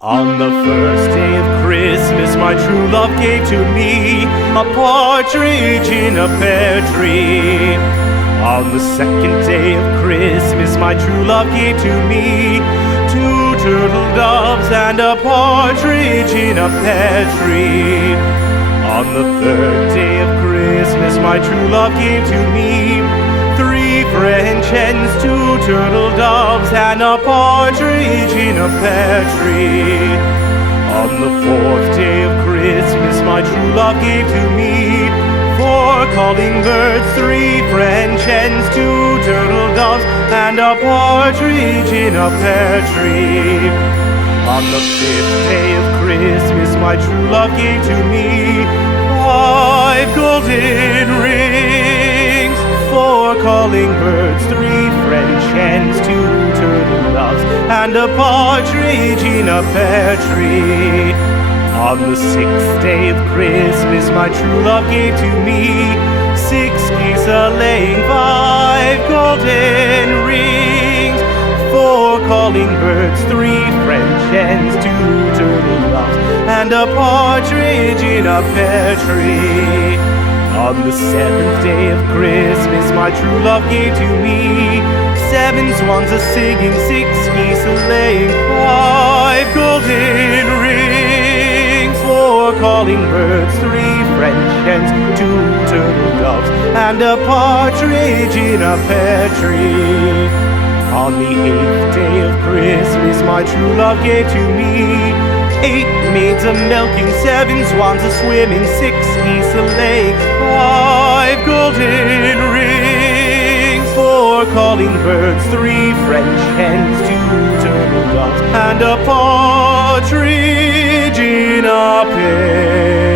On the first day of Christmas, my true love gave to me a partridge in a pear tree. On the second day of Christmas, my true love gave to me two turtle doves and a partridge in a pear tree. On the third day of Christmas, my true love gave to me three French hens, two turtle doves, and a partridge in a pear tree. On the fourth day of Christmas, my true love gave to me four calling birds, three French hens, two turtle doves, and a partridge in a pear tree. On the fifth day of Christmas, my true love gave to me five golden rings, four calling birds, three French hens, two turtle doves, and a partridge in a pear tree. On the sixth day of Christmas, my true love gave to me six geese a-laying, five golden rings, four calling birds, three French hens, two turtle doves, and a partridge in a pear tree. On the seventh day of Christmas, my true love gave to me seven swans a-singing, six geese a-laying, five golden rings, four calling birds, three French hens, two turtle doves, and a partridge in a pear tree. On the eighth day of Christmas, my true love gave to me eight maids a-milking, seven swans a-swimming, six geese a-laying, five golden rings, four calling birds, three French hens, two turtle doves, and a partridge in a pear